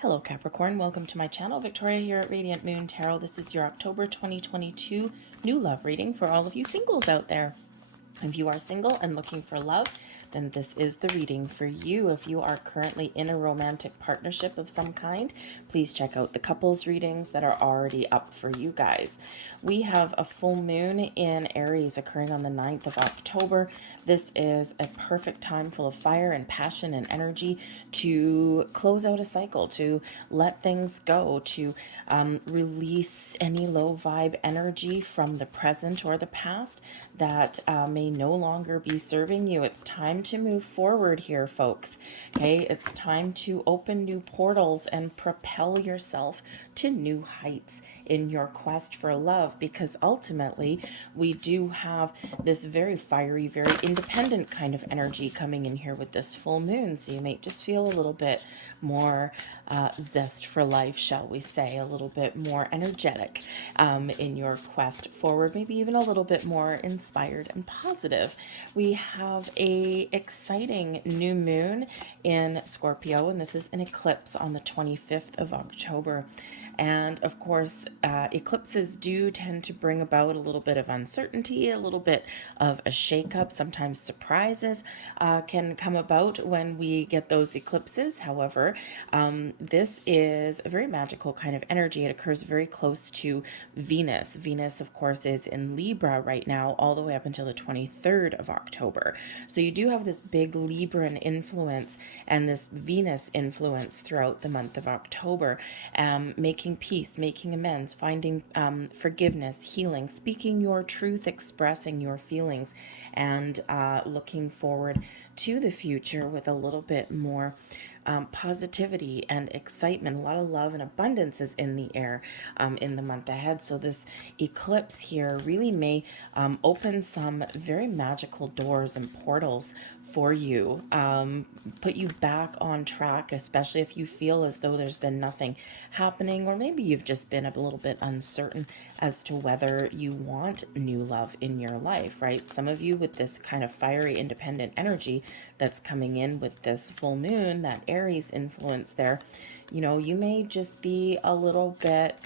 Hello Capricorn, welcome to my channel. Victoria here at Radiant Moon Tarot. This is your October 2022 new love reading for all of you singles out there. If you are single and looking for love, then this is the reading for you. If you are currently in a romantic partnership of some kind, please check out the couples readings that are already up for you guys. We have a full moon in Aries occurring on the 9th of October. This is a perfect time full of fire and passion and energy to close out a cycle, to let things go, to release any low vibe energy from the present or the past that may no longer be serving you. It's time to move forward here, folks. Okay, it's time to open new portals and propel yourself to new heights in your quest for love, because ultimately we do have this very fiery, very independent kind of energy coming in here with this full moon. So you may just feel a little bit more zest for life, shall we say, a little bit more energetic in your quest forward, maybe even a little bit more inspired and positive. We have a exciting new moon in Scorpio, and this is an eclipse on the 25th of October. And of course, eclipses do tend to bring about a little bit of uncertainty, a little bit of a shakeup. Sometimes surprises can come about when we get those eclipses. However, this is a very magical kind of energy. It occurs very close to Venus. Venus, of course, is in Libra right now, all the way up until the 23rd of October. So you do have this big Libran influence and this Venus influence throughout the month of October, making peace, making amends, finding forgiveness, healing, speaking your truth, expressing your feelings, and looking forward to the future with a little bit more positivity and excitement. A lot of love and abundance is in the air in the month ahead. So this eclipse here really may open some very magical doors and portals for you, put you back on track, especially if you feel as though there's been nothing happening, or maybe you've just been a little bit uncertain as to whether you want new love in your life, right? Some of you with this kind of fiery, independent energy that's coming in with this full moon, that Aries influence there, you know, you may just be a little bit,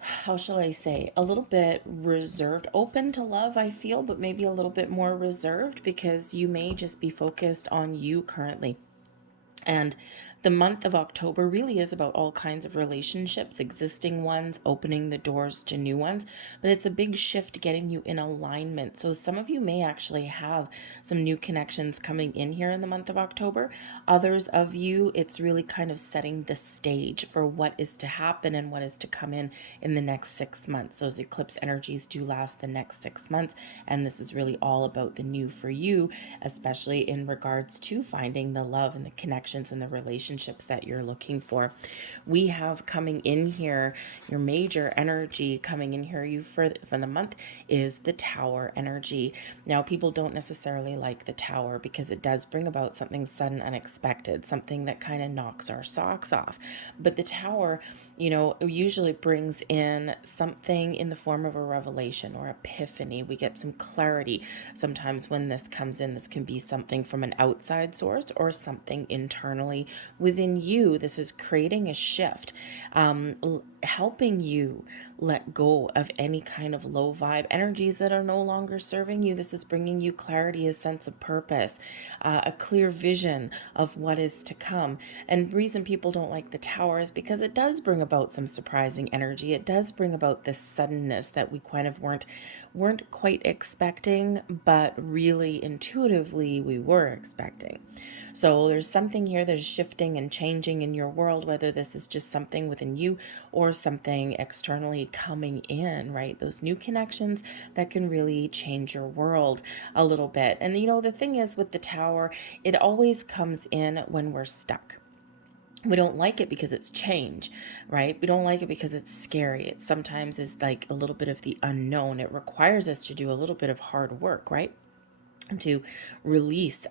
how shall I say, a little bit reserved, open to love, I feel, but maybe a little bit more reserved because you may just be focused on you currently. And the month of October really is about all kinds of relationships, existing ones, opening the doors to new ones, but it's a big shift getting you in alignment. So some of you may actually have some new connections coming in here in the month of October. Others of you, it's really kind of setting the stage for what is to happen and what is to come in the next 6 months. Those eclipse energies do last the next 6 months, and this is really all about the new for you, especially in regards to finding the love and the connection and the relationships that you're looking for. We have coming in here, your major energy coming in here you for the month is the Tower energy. Now, people don't necessarily like the Tower because it does bring about something sudden, unexpected, something that kind of knocks our socks off. But the Tower, you know, usually brings in something in the form of a revelation or epiphany. We get some clarity. Sometimes when this comes in, this can be something from an outside source or something internally within you. This is creating a shift, helping you let go of any kind of low vibe energies that are no longer serving you. This is bringing you clarity, a sense of purpose, a clear vision of what is to come. And the reason people don't like the Tower is because it does bring about some surprising energy. It does bring about this suddenness that we kind of weren't quite expecting, but really intuitively we were expecting. So there's something here that is shifting and changing in your world, whether this is just something within you or something externally coming in, right? Those new connections that can really change your world a little bit. And you know, the thing is with the Tower, it always comes in when we're stuck. We don't like it because it's change, right? We don't like it because it's scary. It sometimes is like a little bit of the unknown. It requires us to do a little bit of hard work, right? to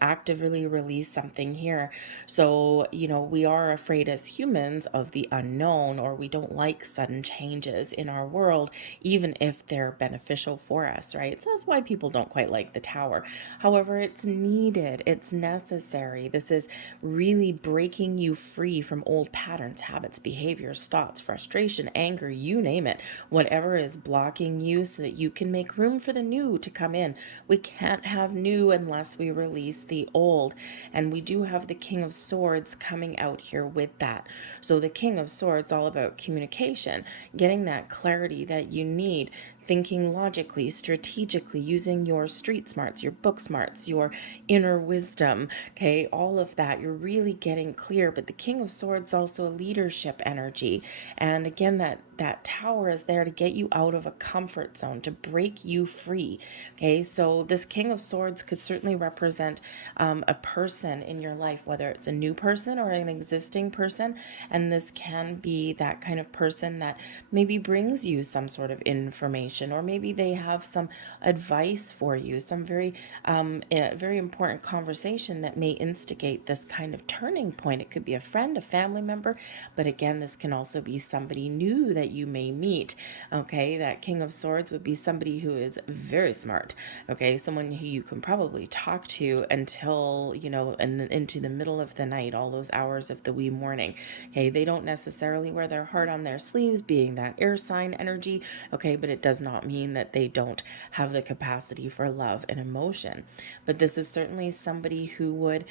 actively release something here. So, we are afraid as humans of the unknown, or we don't like sudden changes in our world, even if they're beneficial for us, right? So that's why people don't quite like the Tower. However, it's needed, it's necessary. This is really breaking you free from old patterns, habits, behaviors, thoughts, frustration, anger, you name it, whatever is blocking you, so that you can make room for the new to come in. We can't have new unless we release the old. And we do have the King of Swords coming out here with that. So the King of Swords, all about communication, getting that clarity that you need, thinking logically, strategically, using your street smarts, your book smarts, your inner wisdom, okay, all of that. You're really getting clear. But the King of Swords also a leadership energy. And again, that Tower is there to get you out of a comfort zone, to break you free. Okay, so this King of Swords could certainly represent a person in your life, whether it's a new person or an existing person. And this can be that kind of person that maybe brings you some sort of information, or maybe they have some advice for you, some very important conversation that may instigate this kind of turning point. It could be a friend, a family member, but again, this can also be somebody new that you may meet. Okay, that King of Swords would be somebody who is very smart. Okay, someone who you can probably talk to until, and into the middle of the night, all those hours of the wee morning. Okay, they don't necessarily wear their heart on their sleeves, being that air sign energy. Okay, but it does not mean that they don't have the capacity for love and emotion. But this is certainly somebody who would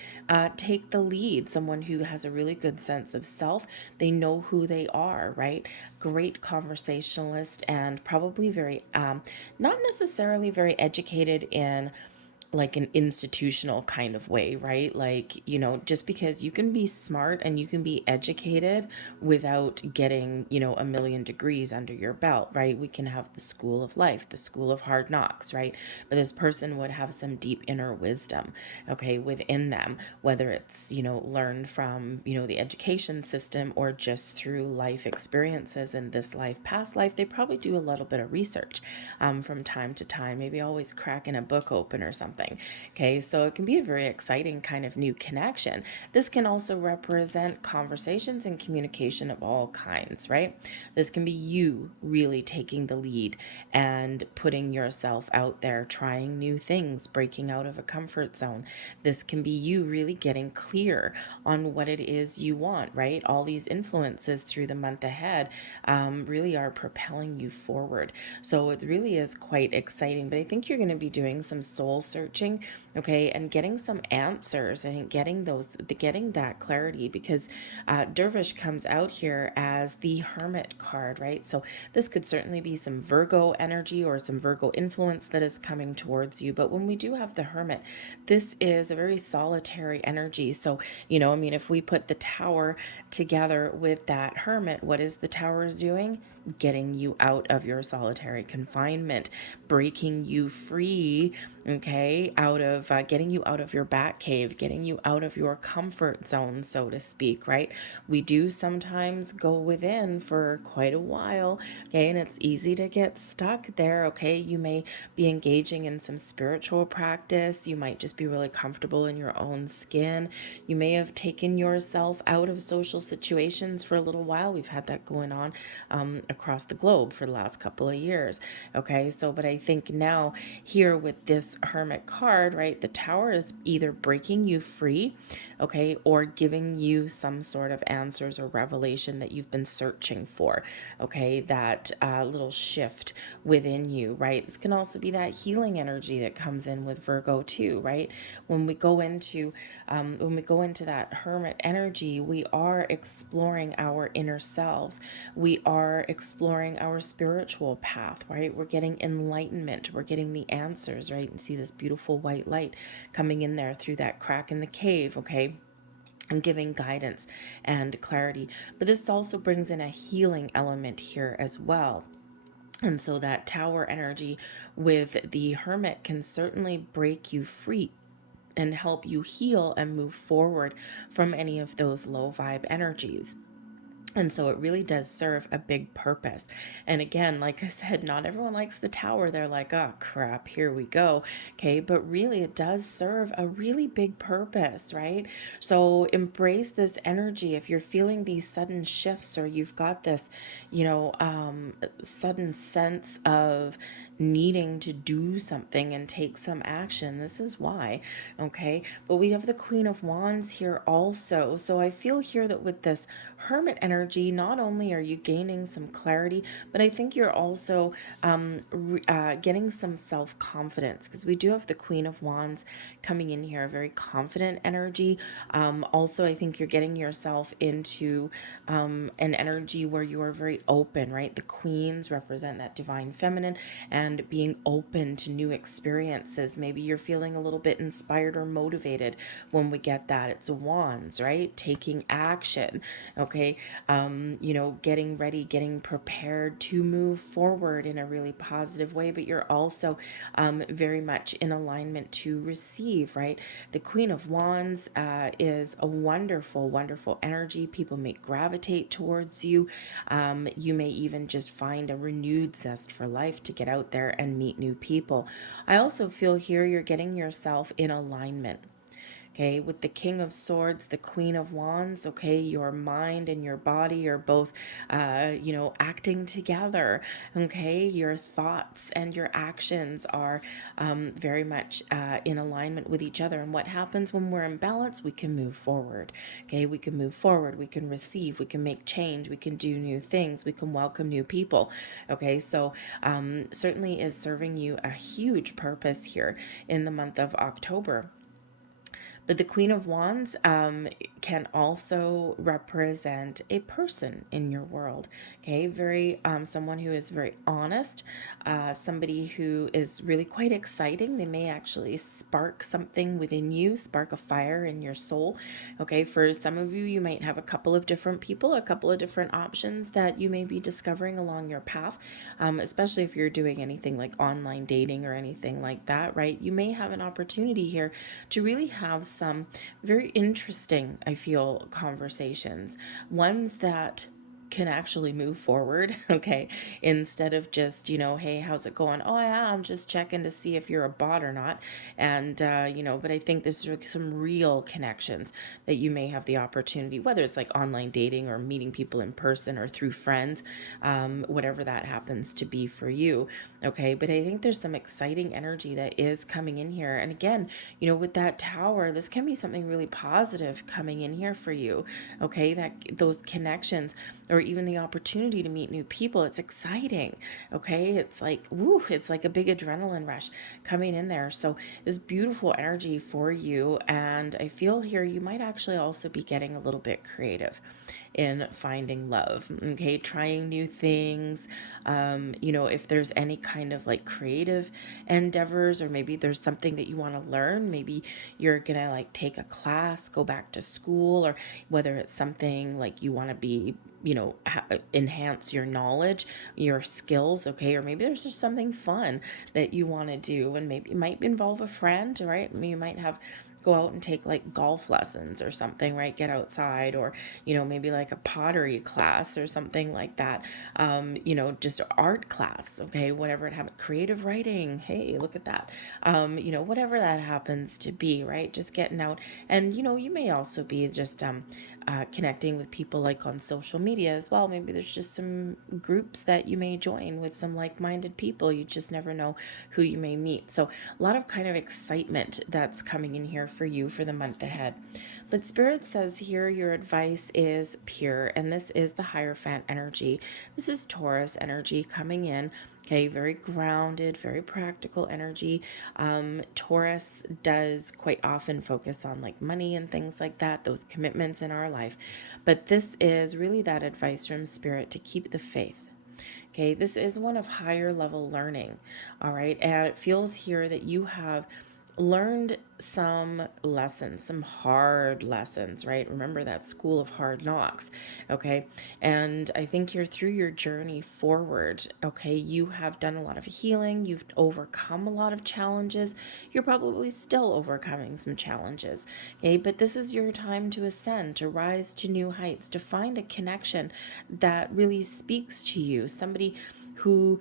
take the lead, someone who has a really good sense of self. They know who they are, right? Great conversationalist, and probably very, not necessarily very educated in like an institutional kind of way, right? Like, just because you can be smart and you can be educated without getting, a million degrees under your belt, right? We can have the school of life, the school of hard knocks, right? But this person would have some deep inner wisdom, okay, within them, whether it's, learned from, the education system, or just through life experiences in this life, past life. They probably do a little bit of research from time to time, maybe always cracking a book open or something. Okay, so it can be a very exciting kind of new connection. This can also represent conversations and communication of all kinds, right? This can be you really taking the lead and putting yourself out there, trying new things, breaking out of a comfort zone. This can be you really getting clear on what it is you want, right? All these influences through the month ahead really are propelling you forward. So it really is quite exciting. But I think you're going to be doing some soul searching, okay, and getting some answers, and getting that clarity, because Dervish comes out here as the Hermit card, right? So this could certainly be some Virgo energy or some Virgo influence that is coming towards you. But when we do have the Hermit, this is a very solitary energy. So, if we put the Tower together with that Hermit, what is the Tower doing? Getting you out of your solitary confinement, breaking you free, okay, out of getting you out of your bat cave, getting you out of your comfort zone, so to speak, right? We do sometimes go within for quite a while, okay, and it's easy to get stuck there, okay? You may be engaging in some spiritual practice. You might just be really comfortable in your own skin. You may have taken yourself out of social situations for a little while. We've had that going on across the globe for the last couple of years. Okay, so but I think now here with this Hermit card, right, the Tower is either breaking you free, okay, or giving you some sort of answers or revelation that you've been searching for, okay, that little shift within you, right? This can also be that healing energy that comes in with Virgo too, right? When we go into that Hermit energy, we are exploring our inner selves. We are exploring our spiritual path, right? We're getting enlightenment. We're getting the answers, right? And see this beautiful white light coming in there through that crack in the cave, okay? And giving guidance and clarity. But this also brings in a healing element here as well. And so that Tower energy with the Hermit can certainly break you free and help you heal and move forward from any of those low vibe energies. And so it really does serve a big purpose. And again, like I said, not everyone likes the tower. They're like, oh crap, here we go. Okay. But really, it does serve a really big purpose, right? So embrace this energy. If you're feeling these sudden shifts, or you've got this, sudden sense of needing to do something and take some action, this is why. Okay. But we have the Queen of Wands here also. So I feel here that with this Hermit energy, not only are you gaining some clarity, but I think you're also getting some self-confidence, because we do have the Queen of Wands coming in here, a very confident energy. Also, I think you're getting yourself into an energy where you are very open, right? The queens represent that divine feminine and being open to new experiences. Maybe you're feeling a little bit inspired or motivated when we get that. It's a wands, right? Taking action. Okay. Getting ready, getting prepared to move forward in a really positive way, but you're also very much in alignment to receive, right? The Queen of Wands is a wonderful, wonderful energy. People may gravitate towards you. You may even just find a renewed zest for life to get out there and meet new people. I also feel here you're getting yourself in alignment. Okay, with the King of Swords, the Queen of Wands, okay, your mind and your body are both, acting together. Okay, your thoughts and your actions are very much in alignment with each other. And what happens when we're in balance? We can move forward. Okay, we can move forward, we can receive, we can make change, we can do new things, we can welcome new people. Okay, so certainly is serving you a huge purpose here in the month of October. But the Queen of Wands can also represent a person in your world. Okay, very someone who is very honest, somebody who is really quite exciting. They may actually spark something within you, spark a fire in your soul. Okay, for some of you, you might have a couple of different people, a couple of different options that you may be discovering along your path, especially if you're doing anything like online dating or anything like that, right? You may have an opportunity here to really have some very interesting, I feel, conversations, ones that can actually move forward, okay, instead of just, hey, how's it going? Oh, yeah, I'm just checking to see if you're a bot or not. And, but I think this is some real connections that you may have the opportunity, whether it's like online dating or meeting people in person or through friends, whatever that happens to be for you, okay. But I think there's some exciting energy that is coming in here. And again, with that tower, this can be something really positive coming in here for you, okay, that those connections, or even the opportunity to meet new people. It's exciting. Okay. It's like, woo, it's like a big adrenaline rush coming in there. So this beautiful energy for you. And I feel here you might actually also be getting a little bit creative in finding love. Okay. Trying new things. If there's any kind of like creative endeavors, or maybe there's something that you want to learn, maybe you're going to like take a class, go back to school, or whether it's something like you want to be, enhance your knowledge, your skills, okay, or maybe there's just something fun that you want to do, and maybe it might involve a friend, right? You might have go out and take like golf lessons or something, right? Get outside, or maybe like a pottery class or something like that, just art class, okay, whatever it happens, creative writing, hey, look at that, whatever that happens to be, right? Just getting out. And you may also be just connecting with people like on social media as well. Maybe there's just some groups that you may join with some like-minded people. You just never know who you may meet. So a lot of kind of excitement that's coming in here for you for the month ahead. But Spirit says here your advice is pure, and this is the Hierophant energy. This is Taurus energy coming in. Okay, very grounded, very practical energy. Taurus does quite often focus on like money and things like that, those commitments in our life. But this is really that advice from Spirit to keep the faith. Okay, this is one of higher level learning. All right, and it feels here that you have learned some lessons, some hard lessons, right? Remember that school of hard knocks, okay? And I think you're through your journey forward, okay? You have done a lot of healing, you've overcome a lot of challenges, you're probably still overcoming some challenges, okay? But this is your time to ascend, to rise to new heights, to find a connection that really speaks to you, somebody who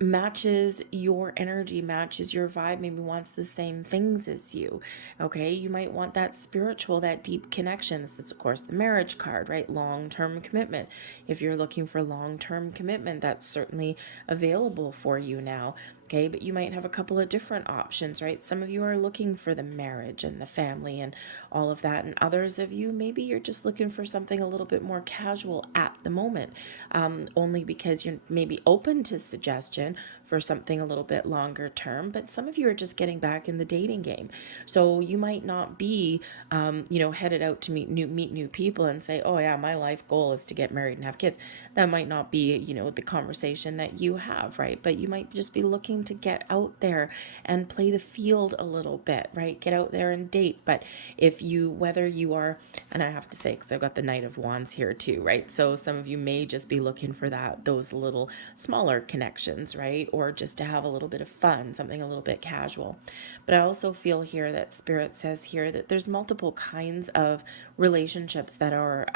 matches your energy, matches your vibe, maybe wants the same things as you. Okay, you might want that spiritual, that deep connection. This is, of course, the marriage card, right? Long-term commitment. If you're looking for long-term commitment, that's certainly available for you now. Okay, but you might have a couple of different options, right? Some of you are looking for the marriage and the family and all of that, and others of you, maybe you're just looking for something a little bit more casual at the moment, only because you're maybe open to suggestion for something a little bit longer term. But some of you are just getting back in the dating game, so you might not be, headed out to meet new people and say, oh yeah, my life goal is to get married and have kids. That might not be, the conversation that you have, right? But you might just be looking to get out there and play the field a little bit, right? Get out there and date. But whether you are, and I have to say, because I've got the Knight of Wands here too, right? So some of you may just be looking for those little smaller connections, right? Or just to have a little bit of fun, something a little bit casual. But I also feel here that Spirit says here that there's multiple kinds of relationships that are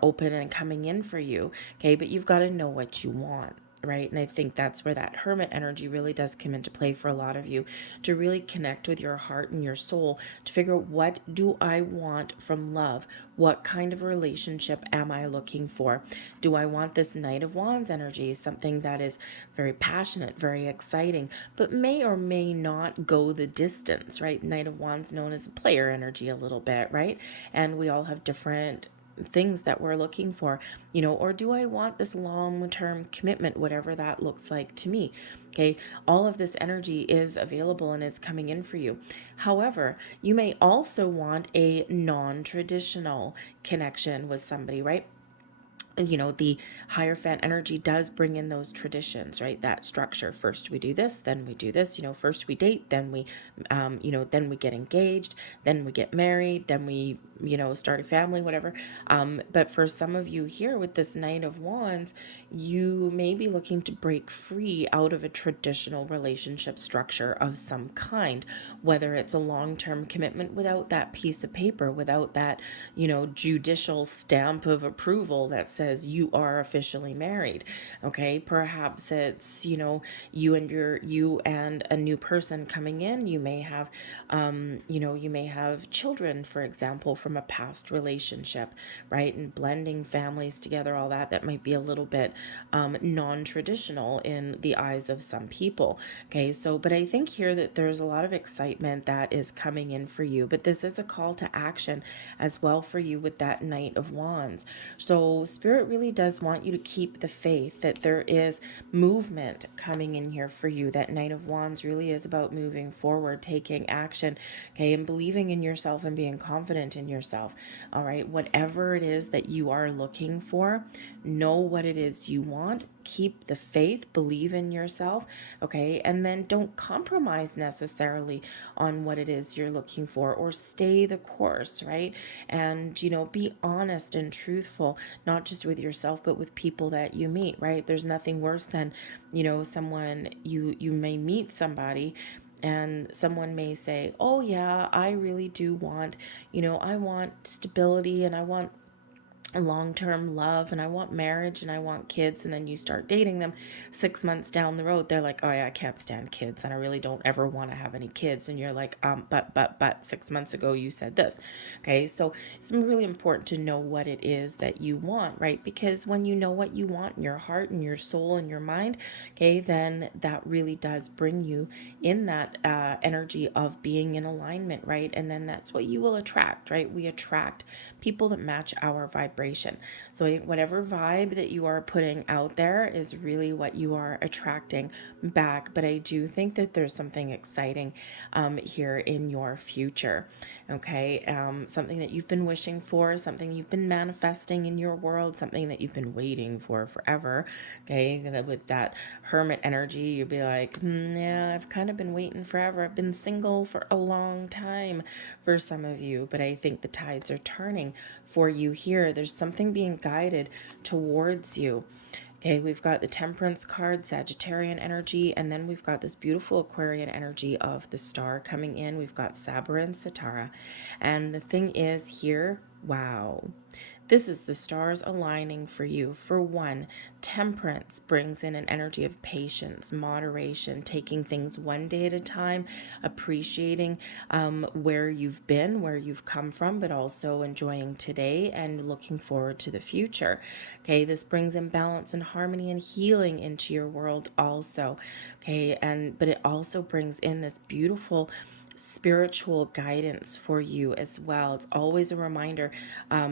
open and coming in for you. Okay, but you've got to know what you want, right? And I think that's where that Hermit energy really does come into play for a lot of you, to really connect with your heart and your soul, to figure out, what do I want from love? What kind of relationship am I looking for? Do I want this Knight of Wands energy, something that is very passionate, very exciting, but may or may not go the distance, right? Knight of Wands known as a player energy a little bit, right? And we all have different things that we're looking for, or do I want this long-term commitment, whatever that looks like to me? Okay, all of this energy is available and is coming in for you. However, you may also want a non-traditional connection with somebody, right? The Hierophant energy does bring in those traditions, right? That structure. First we do this, then we do this, first we date, then we, then we get engaged, then we get married, then we, start a family, whatever. But for some of you here with this Knight of Wands, you may be looking to break free out of a traditional relationship structure of some kind, whether it's a long-term commitment without that piece of paper, without that, judicial stamp of approval that says you are officially married. Okay, perhaps it's, you and a new person coming in. You may have, you may have children, for example, from a past relationship, right? And blending families together, all that might be a little bit non-traditional in the eyes of some people. Okay, so, but I think here that there's a lot of excitement that is coming in for you, but this is a call to action as well for you with that Knight of Wands. So Spirit really does want you to keep the faith that there is movement coming in here for you. That Knight of Wands really is about moving forward, taking action, okay, and believing in yourself and being confident in yourself. All right, whatever it is that you are looking for, know what it is you want, keep the faith, believe in yourself, okay, and then don't compromise necessarily on what it is you're looking for, or stay the course, right? And be honest and truthful, not just with yourself but with people that you meet, right? There's nothing worse than someone, you may meet somebody and someone may say, oh yeah, I really do want, I want stability and I want long-term love and I want marriage and I want kids, and then you start dating them 6 months down the road, they're like, oh yeah, I can't stand kids and I really don't ever want to have any kids, and you're like, but 6 months ago you said this. Okay, so it's really important to know what it is that you want, right? Because when you know what you want in your heart and your soul and your mind, okay, then that really does bring you in that energy of being in alignment, right? And then that's what you will attract, right? We attract people that match our vibration, vibration. So I think whatever vibe that you are putting out there is really what you are attracting back. But I do think that there's something exciting here in your future. Okay. Something that you've been wishing for, something you've been manifesting in your world, something that you've been waiting for forever. Okay. With that Hermit energy, you'd be like, yeah, I've kind of been waiting forever. I've been single for a long time for some of you, but I think the tides are turning for you here. There's something being guided towards you. Okay, we've got the Temperance card, Sagittarian energy, and then we've got this beautiful Aquarian energy of the star coming in. We've got Sabra and Satara. And the thing is here, wow. This is the stars aligning for you. For one, Temperance brings in an energy of patience, moderation, taking things one day at a time, appreciating where you've been, where you've come from, but also enjoying today and looking forward to the future. Okay, this brings in balance and harmony and healing into your world also. Okay, but it also brings in this beautiful spiritual guidance for you as well. It's always a reminder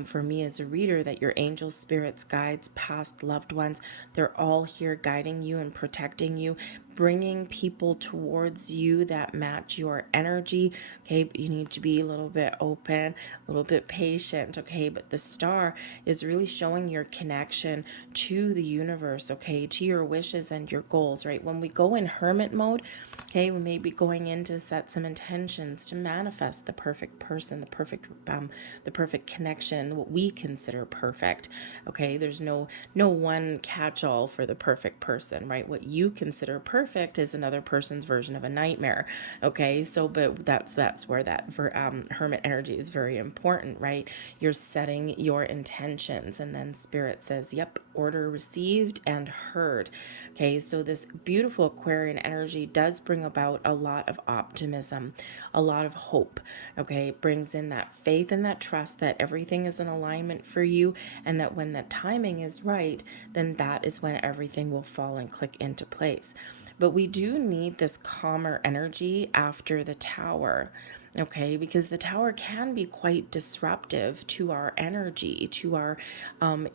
for me as a reader that your angels, spirits, guides, past loved ones, they're all here guiding you and protecting you, bringing people towards you that match your energy. Okay, but you need to be a little bit open, a little bit patient. Okay, but the star is really showing your connection to the universe, okay, to your wishes and your goals, right? When we go in hermit mode, okay, we may be going in to set some intentions to manifest the perfect person, the perfect connection, what we consider perfect. Okay, there's no one catch-all for the perfect person, right? What you consider perfect is another person's version of a nightmare. Okay, so but that's where that hermit energy is very important, right? You're setting your intentions, and then spirit says, yep, order received and heard. Okay, so this beautiful Aquarian energy does bring about a lot of optimism, a lot of hope. Okay, it brings in that faith and that trust that everything is in alignment for you, and that when the timing is right, then that is when everything will fall and click into place. But we do need this calmer energy after the tower. Okay, because the tower can be quite disruptive to our energy, to our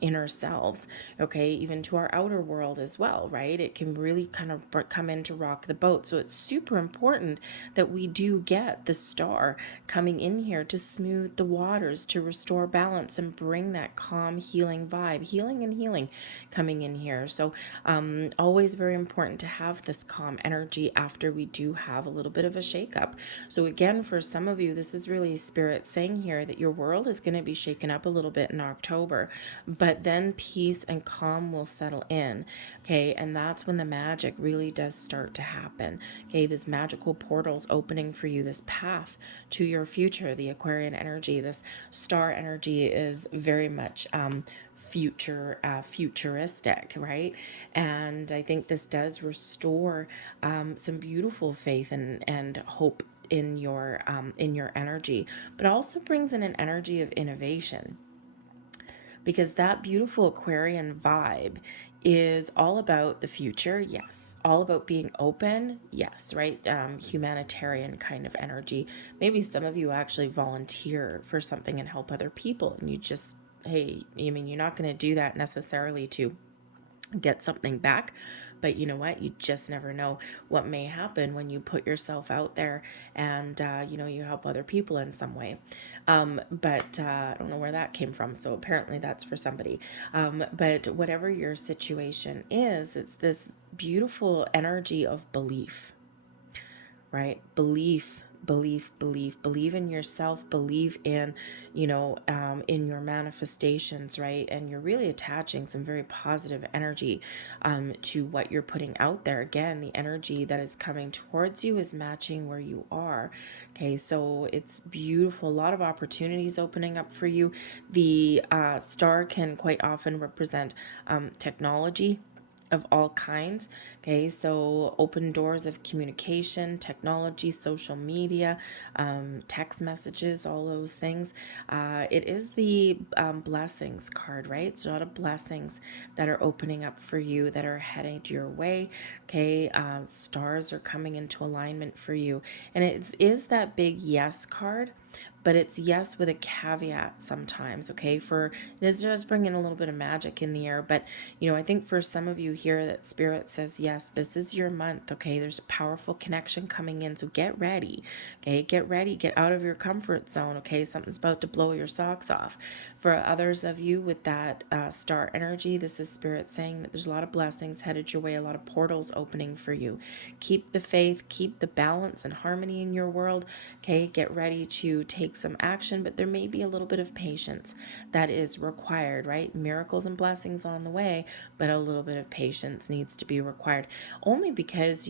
inner selves, okay, even to our outer world as well, right? It can really kind of come in to rock the boat. So it's super important that we do get the star coming in here to smooth the waters, to restore balance and bring that calm, healing vibe, healing and healing coming in here. So always very important to have this calm energy after we do have a little bit of a shakeup. So again, for some of you, this is really spirit saying here that your world is going to be shaken up a little bit in October, but then peace and calm will settle in. Okay, and that's when the magic really does start to happen. Okay, this magical portals opening for you, this path to your future. The Aquarian energy, this star energy is very much futuristic, right? And I think this does restore some beautiful faith and hope in your energy, but also brings in an energy of innovation, because that beautiful Aquarian vibe is all about the future, yes. All about being open, yes, right? Humanitarian kind of energy. Maybe some of you actually volunteer for something and help other people, and you just, hey, I mean, you're not going to do that necessarily to get something back, but you know what, you just never know what may happen when you put yourself out there and you help other people in some way. But I don't know where that came from, so apparently that's for somebody. But whatever your situation is, it's this beautiful energy of belief, right? Believe in yourself, believe in, in your manifestations, right? And you're really attaching some very positive energy to what you're putting out there. Again, the energy that is coming towards you is matching where you are. Okay, so it's beautiful. A lot of opportunities opening up for you. The star can quite often represent technology of all kinds. Okay, so open doors of communication, technology, social media, text messages, all those things. It is the blessings card, right? So a lot of blessings that are opening up for you, that are headed your way. Okay, stars are coming into alignment for you, and it is that big yes card. but it's yes with a caveat sometimes, okay? For it does bring in a little bit of magic in the air, but I think for some of you here that Spirit says, yes, this is your month, okay? There's a powerful connection coming in, so get ready, okay? Get ready, get out of your comfort zone, okay? Something's about to blow your socks off. For others of you with that star energy, this is Spirit saying that there's a lot of blessings headed your way, a lot of portals opening for you. Keep the faith, keep the balance and harmony in your world, okay? Get ready to take some action, but there may be a little bit of patience that is required, right? Miracles and blessings on the way, but a little bit of patience needs to be required. Only because,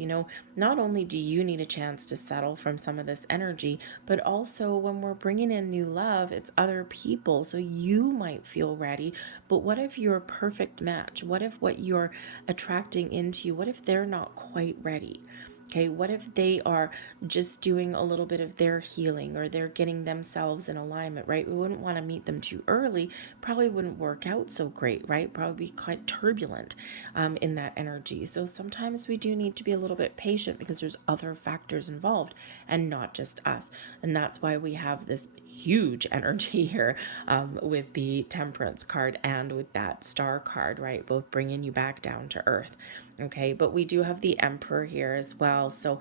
not only do you need a chance to settle from some of this energy, but also when we're bringing in new love, it's other people. So you might feel ready, but what if you're a perfect match? What if what you're attracting into you, what if they're not quite ready? Okay, what if they are just doing a little bit of their healing, or they're getting themselves in alignment, right? We wouldn't want to meet them too early. Probably wouldn't work out so great, right? Probably be quite turbulent in that energy. So sometimes we do need to be a little bit patient because there's other factors involved and not just us. And that's why we have this huge energy here with the Temperance card and with that Star card, right? Both bringing you back down to earth. Okay, but we do have the Emperor here as well. So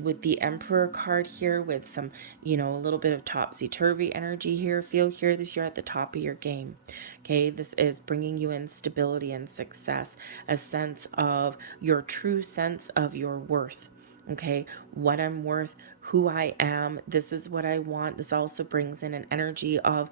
with the Emperor card here, with some, a little bit of topsy-turvy energy here, feel here this you're at the top of your game. Okay, this is bringing you in stability and success, a sense of your true sense of your worth. Okay, what I'm worth, who I am, this is what I want. This also brings in an energy of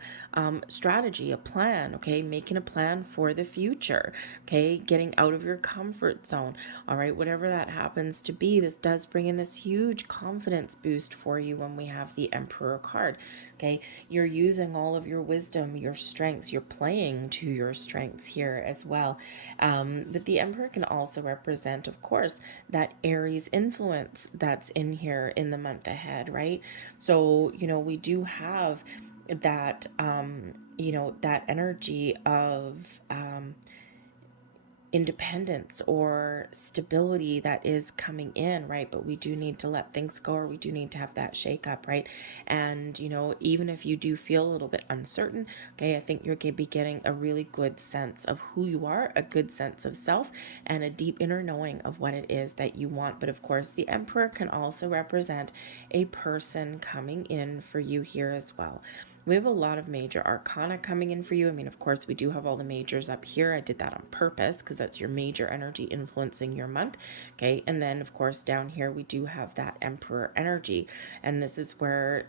strategy, a plan, okay, making a plan for the future, okay, getting out of your comfort zone, all right, whatever that happens to be. This does bring in this huge confidence boost for you when we have the Emperor card, okay. You're using all of your wisdom, your strengths, you're playing to your strengths here as well. But the Emperor can also represent, of course, that Aries influence that's in here in the month ahead, right? So, we do have that, that energy of independence or stability that is coming in, right? But we do need to let things go, or we do need to have that shake up, right? And, even if you do feel a little bit uncertain, okay, I think you're going to be getting a really good sense of who you are, a good sense of self, and a deep inner knowing of what it is that you want. But of course, the Emperor can also represent a person coming in for you here as well. We have a lot of major arcana coming in for you. I mean, of course, we do have all the majors up here. I did that on purpose because that's your major energy influencing your month. Okay. And then, of course, down here, we do have that Emperor energy. And this is where,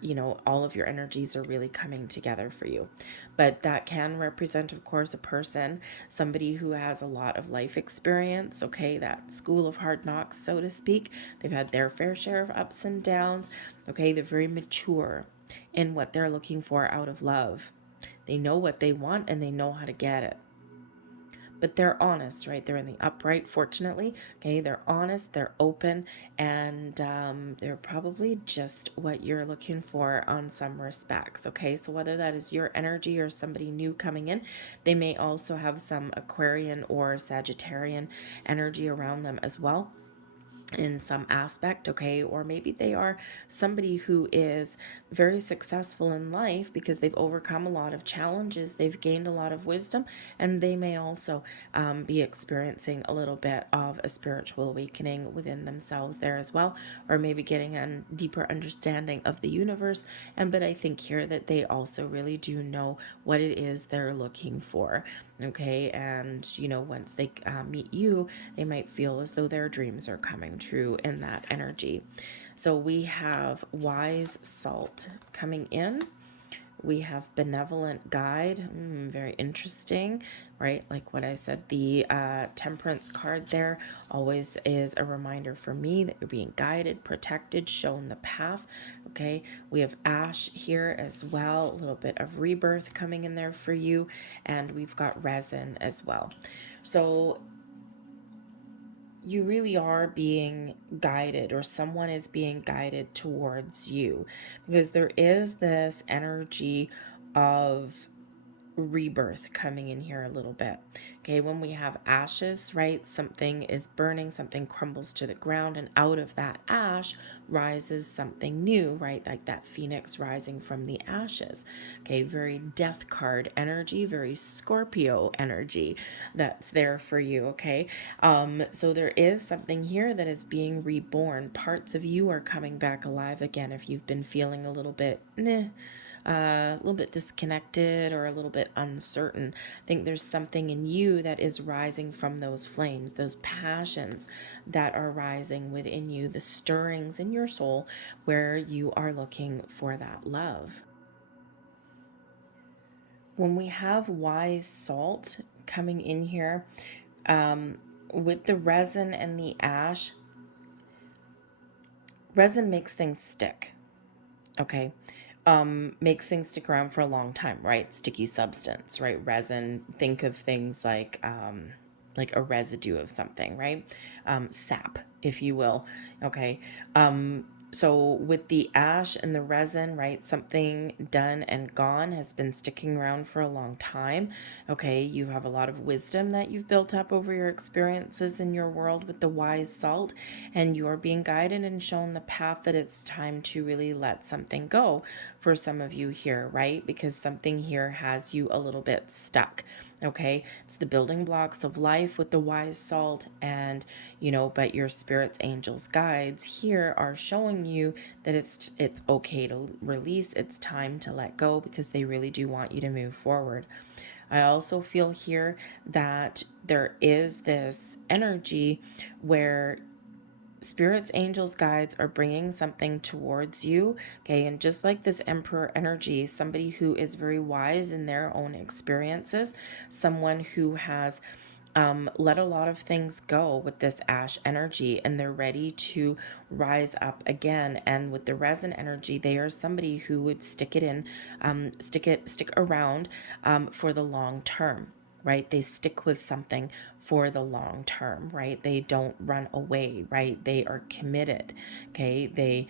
all of your energies are really coming together for you. But that can represent, of course, a person, somebody who has a lot of life experience. Okay. That school of hard knocks, so to speak. They've had their fair share of ups and downs. Okay. They're very mature in what they're looking for out of love. They know what they want and they know how to get it. But they're honest, right? They're in the upright, fortunately. Okay, they're honest, they're open, and they're probably just what you're looking for on some respects. Okay, so whether that is your energy or somebody new coming in, they may also have some Aquarian or Sagittarian energy around them as well in some aspect, okay? Or maybe they are somebody who is very successful in life because they've overcome a lot of challenges, they've gained a lot of wisdom, and they may also be experiencing a little bit of a spiritual awakening within themselves there as well, or maybe getting a deeper understanding of the universe. But I think here that they also really do know what it is they're looking for, okay? And once they meet you, they might feel as though their dreams are coming true in that energy. So we have wise salt coming in. We have benevolent guide, very interesting, right? Like what I said, the temperance card there always is a reminder for me that you're being guided, protected, shown the path, okay? We have ash here as well, a little bit of rebirth coming in there for you, and we've got resin as well. So you really are being guided, or someone is being guided towards you, because there is this energy of rebirth coming in here a little bit. Okay, when we have ashes, right, something is burning, something crumbles to the ground, and out of that ash rises something new, right? Like that phoenix rising from the ashes. Okay, very death card energy, very Scorpio energy that's there for you. Okay, so there is something here that is being reborn. Parts of you are coming back alive again if you've been feeling a little bit a little bit disconnected or a little bit uncertain. I think there's something in you that is rising from those flames, those passions that are rising within you, the stirrings in your soul where you are looking for that love. When we have wise salt coming in here, with the resin and the ash, resin makes things stick. Okay. Makes things stick around for a long time, right? Sticky substance, right? Resin, think of things like a residue of something, right? Sap, if you will. Okay. So with the ash and the resin, right, something done and gone has been sticking around for a long time. Okay, you have a lot of wisdom that you've built up over your experiences in your world with the wise salt, and you're being guided and shown the path that it's time to really let something go for some of you here, right? Because something here has you a little bit stuck. Okay, it's the building blocks of life with the wise salt, and but your spirits, angels, guides here are showing you that it's okay to release. It's time to let go because they really do want you to move forward. I also feel here that there is this energy where spirits, angels, guides are bringing something towards you. Okay, and just like this emperor energy, somebody who is very wise in their own experiences, someone who has let a lot of things go with this ash energy, and they're ready to rise up again. And with the resin energy, they are somebody who would stick around for the long term, right? They stick with something for the long term, right? They don't run away, right? They are committed. Okay, they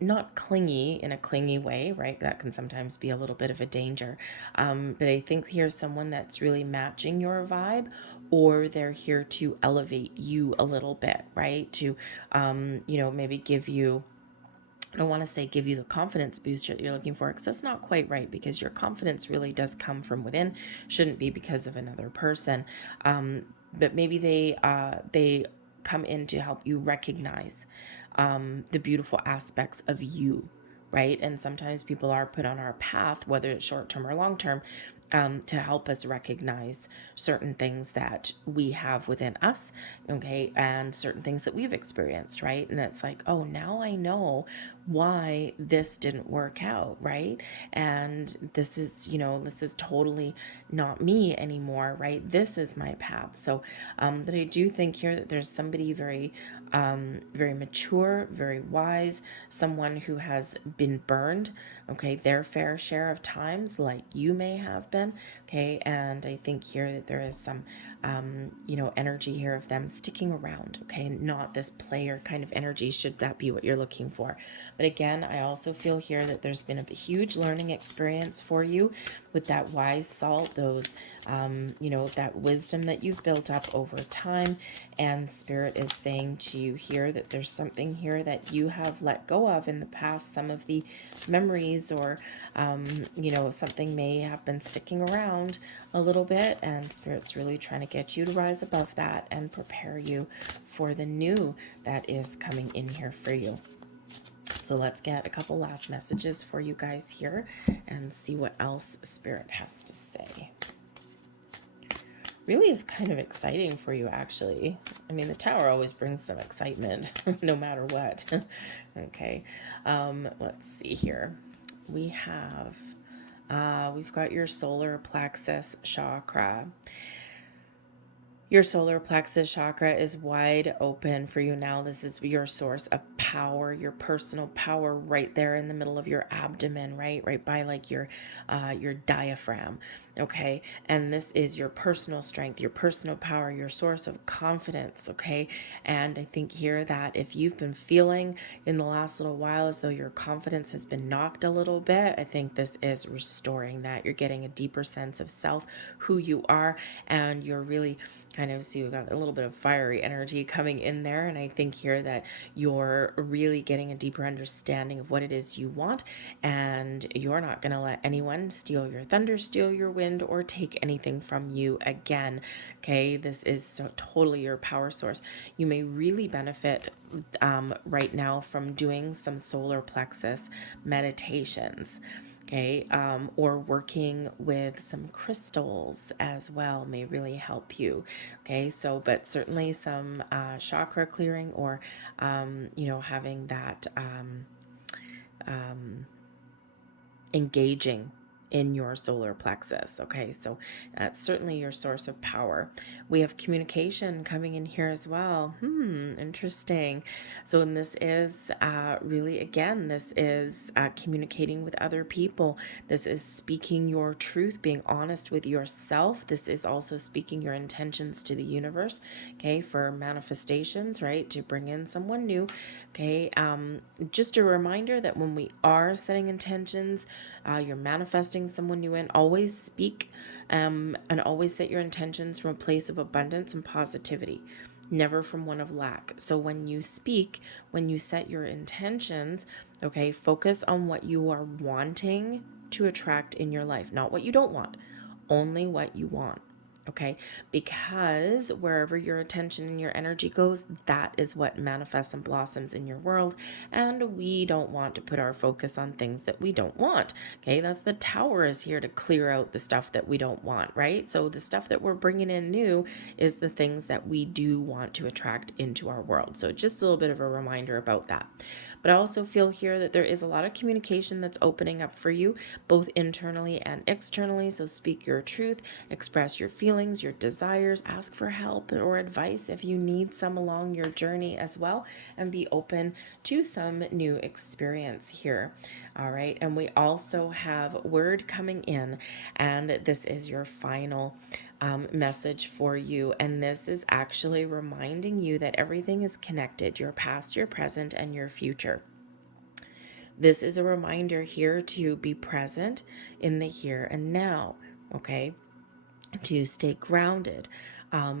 not clingy in a clingy way, right? That can sometimes be a little bit of a danger. But I think here's someone that's really matching your vibe, or they're here to elevate you a little bit, right? To maybe give you, I don't want to say give you the confidence boost that you're looking for, because that's not quite right, because your confidence really does come from within, shouldn't be because of another person. But maybe they come in to help you recognize the beautiful aspects of you, right? And sometimes people are put on our path, whether it's short term or long term, to help us recognize certain things that we have within us, okay, and certain things that we've experienced, right? And it's like, oh, now I know why this didn't work out, right? And this is totally not me anymore, right? This is my path. So, but I do think here that there's somebody very, very mature, very wise, someone who has been burned, okay, their fair share of times, like you may have been, okay, and I think here that there is some, energy here of them sticking around, okay, not this player kind of energy, should that be what you're looking for. But again, I also feel here that there's been a huge learning experience for you with that wise salt, those, that wisdom that you've built up over time, and Spirit is saying to you here that there's something here that you have let go of in the past, some of the memories, or something may have been sticking around a little bit, and Spirit's really trying to get you to rise above that and prepare you for the new that is coming in here for you. So let's get a couple last messages for you guys here and see what else Spirit has to say. Really is kind of exciting for you, actually. I mean, the Tower always brings some excitement, no matter what. Okay, let's see here. We have, we've got your solar plexus chakra. Your solar plexus chakra is wide open for you now. This is your source of power, your personal power, right there in the middle of your abdomen, right by like your diaphragm. Okay, and this is your personal strength, your personal power, your source of confidence. Okay, and I think here that if you've been feeling in the last little while as though your confidence has been knocked a little bit, I think this is restoring that. You're getting a deeper sense of self, who you are, and you're really kind of see we've got a little bit of fiery energy coming in there. And I think here that you're really getting a deeper understanding of what it is you want, and you're not going to let anyone steal your thunder, steal your wind, or take anything from you again. Okay, this is so totally your power source. You may really benefit right now from doing some solar plexus meditations. Okay, or working with some crystals as well may really help you. Okay, so but certainly some chakra clearing, or having that engaging in your solar plexus. Okay, so that's certainly your source of power. We have communication coming in here as well. Interesting. So, and this is really, again, this is communicating with other people. This is speaking your truth, being honest with yourself. This is also speaking your intentions to the universe, okay, for manifestations, right, to bring in someone new. Okay, just a reminder that when we are setting intentions, you're manifesting someone new in, always speak and always set your intentions from a place of abundance and positivity, never from one of lack. So when you speak, when you set your intentions, okay, focus on what you are wanting to attract in your life, not what you don't want, only what you want. Okay, because wherever your attention and your energy goes, that is what manifests and blossoms in your world. And we don't want to put our focus on things that we don't want. Okay, that's the Tower is here to clear out the stuff that we don't want, right? So the stuff that we're bringing in new is the things that we do want to attract into our world. So just a little bit of a reminder about that. But I also feel here that there is a lot of communication that's opening up for you, both internally and externally. So speak your truth, express your feelings, your desires, ask for help or advice if you need some along your journey as well, and be open to some new experience here. All right. And we also have word coming in, and this is your final message for you. And this is actually reminding you that everything is connected, your past, your present, and your future. This is a reminder here to be present in the here and now, okay? To stay grounded,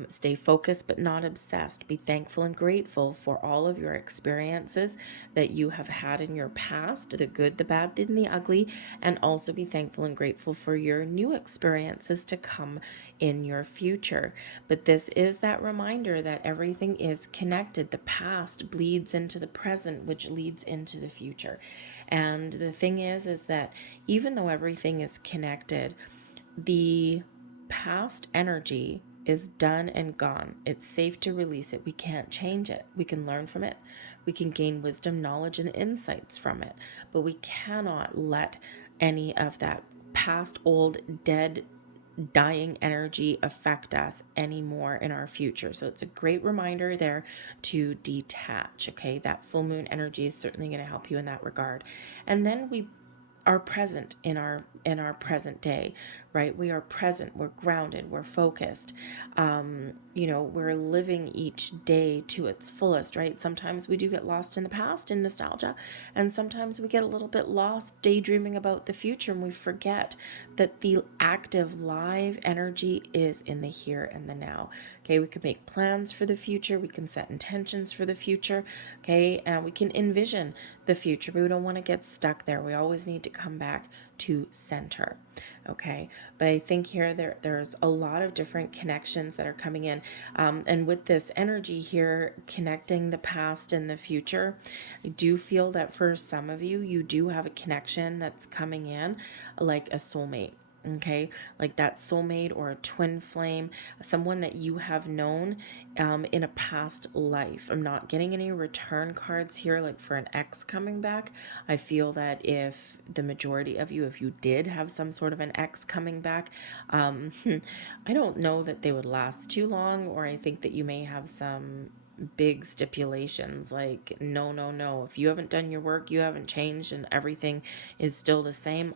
stay focused but not obsessed. Be thankful and grateful for all of your experiences that you have had in your past, the good, the bad, and the ugly, and also be thankful and grateful for your new experiences to come in your future. But this is that reminder that everything is connected. The past bleeds into the present, which leads into the future. And the thing is that even though everything is connected, the past energy is done and gone. It's safe to release it. We can't change it. We can learn from it. We can gain wisdom, knowledge, and insights from it. But we cannot let any of that past, old, dead, dying energy affect us anymore in our future. So it's a great reminder there to detach. Okay, that full moon energy is certainly going to help you in that regard. And then we are present in our present day, right? We are present, we're grounded, we're focused. We're living each day to its fullest, right? Sometimes we do get lost in the past in nostalgia, and sometimes we get a little bit lost daydreaming about the future, and we forget that the active live energy is in the here and the now. Okay, we can make plans for the future, we can set intentions for the future, okay, and we can envision the future, but we don't want to get stuck there. We always need to come back to center. Okay, but I think here there's a lot of different connections that are coming in, and with this energy here connecting the past and the future, I do feel that for some of you, you do have a connection that's coming in like a soulmate. Okay, like that soulmate or a twin flame, someone that you have known in a past life. I'm not getting any return cards here, like for an ex coming back. I feel that if the majority of you, if you did have some sort of an ex coming back, I don't know that they would last too long, or I think that you may have some big stipulations like no, no, no, if you haven't done your work, you haven't changed, and everything is still the same,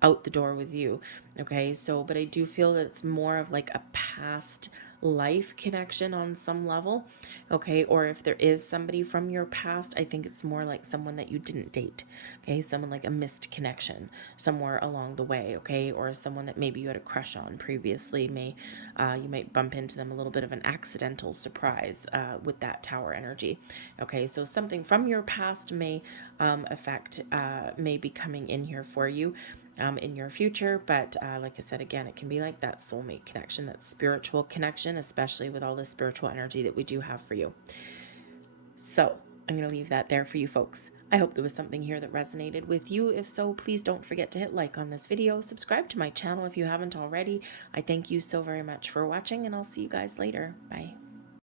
out the door with you. Okay, so but I do feel that it's more of like a past life connection on some level. Okay, or if there is somebody from your past, I think it's more like someone that you didn't date. Okay, someone like a missed connection somewhere along the way. Okay, or someone that maybe you had a crush on previously. You might bump into them, a little bit of an accidental surprise with that tower energy. Okay, so something from your past may may be coming in here for you in your future. But like I said, again, it can be like that soulmate connection, that spiritual connection, especially with all the spiritual energy that we do have for you. So I'm going to leave that there for you folks. I hope there was something here that resonated with you. If so, please don't forget to hit like on this video. Subscribe to my channel if you haven't already. I thank you so very much for watching, and I'll see you guys later. Bye.